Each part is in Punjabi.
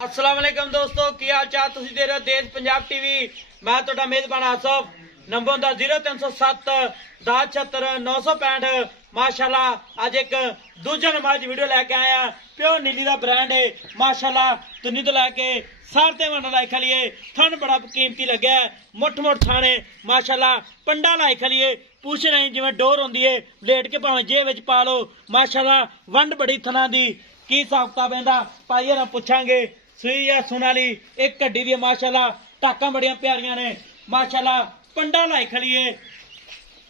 अस्सलाम वालेकुम दोस्तों की हाल चाल तुसीं देख रहे हो देश पंजाब टीवी। मैं तुहाडा मेजबान आसफ। नंबर दा 0307 10 76 965। माशाल्लाह अज एक दूजा नमाज वीडियो लैके आया। प्योर नीली का ब्रांड है माशाल्लाह। तुनी तो लैके सारते मन लाई खलिए थन बड़ा कीमती लगे मुठ मुठ थाने माशाल्लाह। पंडा लाई खलिए पूछ नहीं जिवें डोर होंदी है लेट के भावें जेब विच पा लो माशाल्लाह। वंड बड़ी थना दी की हिसाब किताब इहदा भाई होरां पुछांगे। सुई है सोनाली एक कड्डी दी माशाल्लाह। टाकां बड़ियां प्यारियां ने माशाल्लाह। पंडा लाई खड़ी है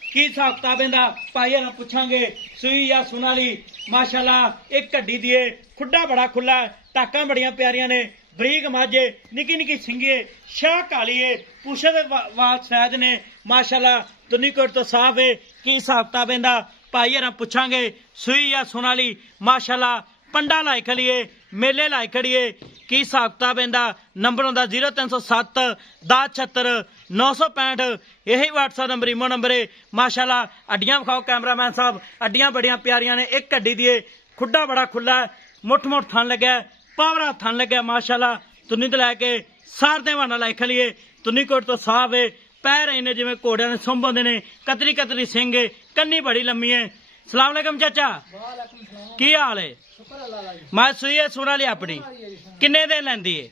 की हिसाब किताब इहदा भाई होरां पुछांगे। सुई है सोनाली माशाल्लाह एक कड्डी दी है। खुड्डा बड़ा खुला है टाकां बड़ियां प्यारियां ने बरीक माझे निकी निकी सिंगी शाह काली है पूछे दे वाल सैद ने माशाल्लाह। दुनीकोट तो साफ है की हिसाब किताब इहदा भाई होरां पुछांगे। सुई है सोनाली माशाल्लाह। पंडा लाई खड़ी है मेले लाई खड़ी है की हिसाब किताब इहदा नंबर होंदा 0307 10 76 965। यही व्हाट्सएप नंबर इमो नंबर है माशाल्लाह। अड्डियां विखाओ कैमरामैन साहब अड्डियां बड़ियां प्यारियां ने एक कड्डी दी खुड्डा बड़ा खुला है मुठ मुठ थन लग्या पावरा थन लग्या माशाल्लाह। तुनी तो लैके सारदे वाना लाई खलिए तुनी कोट तो साफ है पैर इन्हें जिवें घोड़ियां ने सुंभ होंदे ने कतरी कतरी सिंग है कन्नी बड़ी लम्मी है। सलाम अलैकुम चाचा की हाल है? मैं सुई है सुना ली अपनी किन्ने दिन लैंदी है?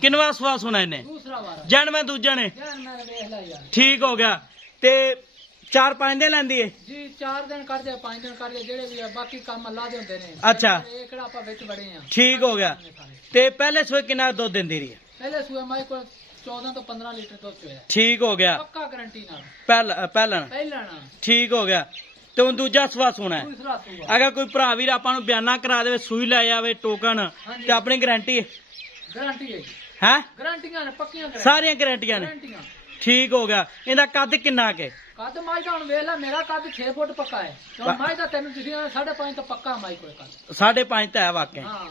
किनवा सुहा सुना इन्हें जन मैं दूजा ने ठीक हो गया ते 4-5 दिन लैंदी है जी 4 दिन कर दे 5 दिन कर दे जेड़े भी बाकी काम अल्लाह दे होंदे ने। अच्छा ठीक हो गया ते पहले सुई कितना दूध देंदी रही है? पहले सुई माई को 14 तो 15 लीटर दूध चोया ठीक हो गया पक्का गारंटी नाल पहला ठीक हो गया। ਤੇ ਹੁਣ ਦੂਜਾ ਸਵਾ ਸੁਣਾ ਹੈ ਅਗਰ ਕੋਈ ਭਰਾ ਵੀਰ ਆਪਾਂ ਨੂੰ ਬਿਆਨਾ ਕਰਾ ਦੇਵੇ ਸੂਈ ਲੈ ਆਵੇ ਟੋਕਨ ਤੇ ਆਪਣੀ ਗਾਰੰਟੀ ਹੈ ਹੈ ਗਾਰੰਟੀਆਂ ਨੇ ਪੱਕੀਆਂ ਸਾਰੀਆਂ ਗਾਰੰਟੀਆਂ ਨੇ ਠੀਕ ਹੋ ਗਿਆ। ਇਹਦਾ ਕੱਦ ਕਿੰਨਾ ਕੇ ਕੱਦ ਮਾਈ ਦਾ ਹੁਣ ਵੇਖ ਲੈ ਮੇਰਾ ਕੱਦ 6 ਫੁੱਟ ਪੱਕਾ ਹੈ ਤੇ ਮਾਈ ਦਾ ਤੈਨੂੰ ਤੁਸੀਂ 5.5 ਤਾਂ ਪੱਕਾ ਮਾਈ ਕੋਈ ਕੱਦ 5.5 ਤਾਂ ਹੈ ਵਾਕਿਆ। ਹਾਂ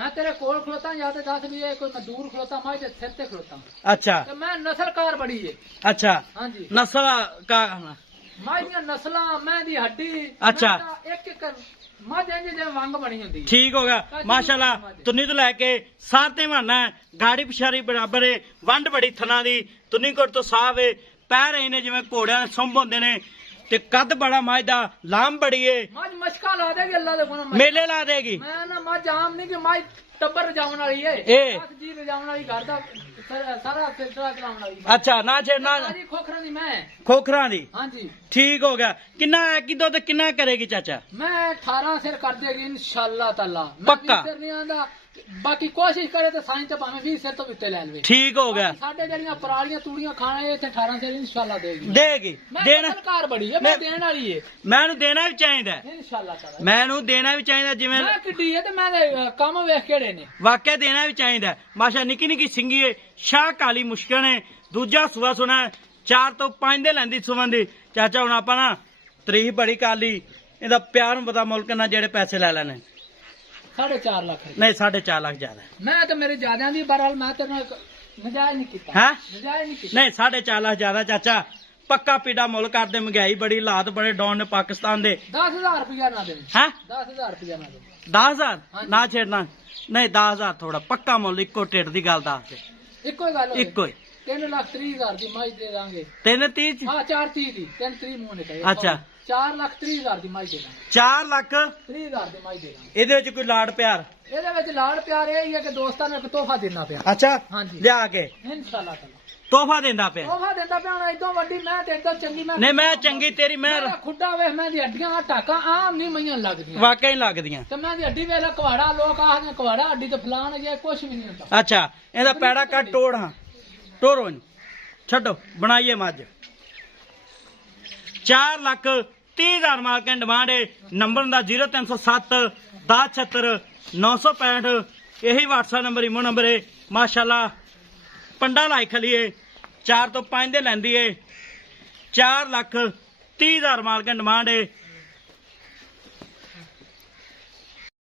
ਮੈਂ ਤੇਰੇ ਕੋਲ ਖਲੋਤਾ ਜਾਂ ਤੇ ਦੱਸ ਵੀ ਇਹ ਕੋਈ ਮੈਂ ਦੂਰ ਖਲੋਤਾ ਮਾਈ ਦੇ ਸਿਰ ਤੇ ਖਲੋਤਾ। ਅੱਛਾ ਤੇ ਮੈਂ ਨਸਲਕਾਰ ਬੜੀ ਹੈ। ਅੱਛਾ ਹਾਂਜੀ ਨਸਲ ਕਾ ਮਾਈ ਦੀਆਂ ਨਸਲਾਂ ਮੈਂ ਦੀ ਹੱਡੀ ਅੱਛਾ ਇੱਕ ਇੱਕ ਮੱਝ ਇੰਜ ਜਿਵੇਂ ਵੰਗ ਬਣੀ ਹੁੰਦੀ ਠੀਕ ਹੋ ਗਿਆ ਮਾਸ਼ਾਅੱਲਾ। ਤੁਨੀ ਤੋਂ ਲੈ ਕੇ ਸਾਰਤੇ ਮਾਨਾ ਗਾੜੀ ਪਿਛਾਰੀ ਬਰਾਬਰ ਹੈ ਵੰਡ ਬੜੀ ਥਣਾ ਦੀ ਤੁਨੀ ਕੋਟ ਤੋਂ ਸਾਫ ਹੈ ਪੈਰ ਇਹਨੇ ਜਿਵੇਂ ਘੋੜਿਆਂ ਦੇ ਸੁੰਭ ਹੁੰਦੇ ਨੇ ਤੇ ਕੱਦ ਬੜਾ ਮੱਝ ਦਾ ਲਾਮ ਬੜੀ ਏ ਮੱਝ ਮਸ਼ਕਾ ਲਾ ਦੇਗੀ ਅੱਲਾ ਦੇ ਕੋਲ ਮੇਲੇ ਲਾ ਦੇਗੀ। ਮੈਂ ਨਾ ਮੱਝ ਆਮ ਨਹੀਂ ਕਿ ਮੱਝ ਟੱਬਰ ਰਜਾਉਣ ਵਾਲੀ ਏ 10 ਜੀ ਰਜਾਉਣ ਵਾਲੀ ਘਰ ਦਾ ਸਾਰਾ ਸਿਲਸਿਲਾ ਚਲਾਉਣ ਵਾਲੀ। ਅੱਛਾ ਨਾ ਛੇੜਨਾ ਜੀ ਖੋਖਰਾਂ ਦੀ ਮੈਂ ਖੋਖਰਾਂ ਦੀ ਹਾਂਜੀ ਠੀਕ ਹੋ ਗਿਆ। ਕਿੰਨਾ ਹੈ ਕਿ ਦੁੱਧ ਕਿੰਨਾ ਕਰੇਗੀ ਚਾਚਾ? ਮੈਂ 18 ਸਿਰ ਕਰ ਦੇਗੀ ਇਨਸ਼ਾਅੱਲਾ ਤਾਲਾ ਪੱਕਾ ਸਿਰ ਨਹੀਂ ਆਂਦਾ ਬਾਕੀ ਕੋਸ਼ਿਸ਼ ਕਰੇ ਤਾਂ ਸਾਈਂ ਤੇ ਭਾਵੇਂ 20 ਸਿਰ ਤੋਂ ਉੱਤੇ ਲੈ ਲਵੇ ਠੀਕ ਹੋ ਗਿਆ। ਸਾਡੇ ਜਿਹੜੀਆਂ ਪਰਾਲੀਆਂ ਤੂੜੀਆਂ ਖਾਣਾ ਇਹ ਇੱਥੇ 18 ਸਿਰ ਇਨਸ਼ਾਅੱਲਾ ਦੇਗੀ ਦੇਣਾ ਸਰਕਾਰ ਬੜੀ ਹੈ ਮੈਂ ਦੇਣ ਵਾਲੀ ਏ ਮੈਨੂੰ ਦੇਣਾ ਵੀ ਚਾਹੀਦਾ ਇਨਸ਼ਾਅੱਲਾ ਤਾਲਾ ਮੈਨੂੰ ਦੇਣਾ ਵੀ ਚਾਹੀਦਾ ਜਿਵੇਂ ਮੈਂ ਕਿੱਡੀ ਹੈ ਤੇ ਮੈਂ ਕੰਮ ਵੇਖ ਕਿਹੜੇ ਨੇ ਵਾਕਿਆ ਦੇਣਾ ਵੀ ਚਾਹੀਦਾ ਮਾਸ਼ਾ। ਨਿੱਕੀ ਨਿੱਕੀ ਸਿੰਗੀ ਏ ਸ਼ਾਹ ਕਾਲੀ ਮੁਸ਼ਕਲ ਨੇ ਦੂਜਾ ਸੁਆ ਸੁਣਾ 4 ਤੋਂ 5 ਦੇ ਲੈਂਦੀ ਸੁਵਨ ਦੀ ਚਾਚਾ। ਹੁਣ ਆਪਾਂ ਨਾ ਤਰੀਫ ਬੜੀ ਕਰ ਲਈ ਇਹਦਾ ਪਿਆਰ ਨੂੰ ਪਤਾ ਮੁਲਕ ਨਾਲ ਜਿਹੜੇ ਪੈਸੇ ਲੈ ਲੈਣੇ 4.5 ਲੱਖ ਨਹੀਂ 4.5 ਲੱਖ ਜ਼ਿਆਦਾ ਮੈਂ ਤਾਂ ਮੇਰੇ ਜ਼ਿਆਦਾ ਦੀ ਬਹਰਹਾਲ ਮੈਂ ਤੇ ਨਜਾਇਜ਼ ਨਹੀਂ ਕੀਤਾ ਹੈ ਨਜਾਇਜ਼ ਨਹੀਂ ਕੀਤਾ ਨਹੀਂ 4.5 ਲੱਖ ਜ਼ਿਆਦਾ ਚਾਚਾ। ਪੱਕਾ ਪੀੜਾ ਮੁੱਲ ਕਰਦੇ ਮਹਿੰਗਾਈ ਬੜੀ ਹਾਲਾਤ ਬੜੇ ਡਾਊਨ ਨੇ ਪਾਕਿਸਤਾਨ ਦੇ 10,000 ਰੁਪਇਆ ਨਾ ਦੇ ਹੈ 10,000 ਰੁਪਇਆ ਨਾ ਦੇ 10,000 ਨਾ ਛੇੜਨਾ ਨਹੀਂ 10,000 ਥੋੜਾ ਪੱਕਾ ਮੁੱਲ ਇੱਕੋ ਟੇਟ ਦੀ ਗੱਲ ਦੱਸ ਦੇ ਇੱਕੋ ਹੀ ਗੱਲ ਇੱਕੋ ਹੀ 3,30,000 ਦੀ ਮਾਈ ਦੇ ਦਾਂਗੇ 330 ਹਾਂ 430 ਦੀ 330 ਮੂੰਹ ਨੇ ਕਹੇ ਅੱਛਾ 4,30,000 ਦੀ ਮਾਈ ਦੇ ਦਾਂਗੇ 4,30,000 ਦੀ ਮਾਈ ਦੇ ਦਾਂਗੇ। ਇਹਦੇ ਵਿੱਚ ਕੋਈ ਲਾੜ ਪਿਆਰ ਇਹਦੇ ਵਿੱਚ ਲਾੜ ਪਿਆਰ ਇਹ ਹੀ ਹੈ ਕਿ ਦੋਸਤਾਂ ਨੂੰ ਇੱਕ ਤੋਹਫਾ ਦੇਣਾ ਪਿਆ। ਅੱਛਾ ਹਾਂਜੀ ਲਿਆ ਕੇ ਇਨਸ਼ਾਅੱਲਾ ਤਾਲਾ ਤੋਹਫਾ ਦਿੰਦਾ ਪਿਆ। ਤੋਹਫਾ ਦਿੰਦਾ ਪਿਆ ਹੁਣ ਇਦੋਂ ਵੱਡੀ ਮੈਂ ਤੇ ਇਦੋਂ ਚੰਗੀ ਮੈਂ ਨਹੀਂ ਮੈਂ ਚੰਗੀ ਤੇਰੀ ਮੈਂ ਖੁੱਡਾ ਵੇਖ ਮੈਂ ਦੀ ਹੱਡੀਆਂ ਟਾਕਾਂ ਆਮ ਨਹੀਂ ਮਈਆਂ ਲੱਗਦੀਆਂ ਵਾਕਿਆ ਹੀ ਲੱਗਦੀਆਂ ਤੇ ਮੈਂ ਦੀ ਹੱਡੀ ਵੇਖ ਕਵਾੜਾ ਲੋਕ ਆਖਦੇ ਕਵਾੜਾ ਹੱਡੀ ਤੇ ਫਲਾਣ ਜੇ ਕੁਝ ਵੀ ਨਹੀਂ ਹੁੰਦਾ। ਅੱਛਾ ਇਹਦਾ ਪੈੜਾ ਕੱਟ ਤੋੜ ਹਾਂ ਤੋੜੋ ਛੱਡੋ ਬਣਾਈਏ ਮੱਝ 4,30,000 ਮਾਰਕਨ ਡਿਮਾਂਡ ਹੈ। ਨੰਬਰ ਦਾ 0307 10 76 965। यही व्हाट्सएप नंबर इमो नंबर है माशाल्लाह। पंडा लाई खलीए 4 ਤੋਂ 5 ਦੇ ਲੈਂਦੀ है 4,30,000 मार्केट डिमांड है।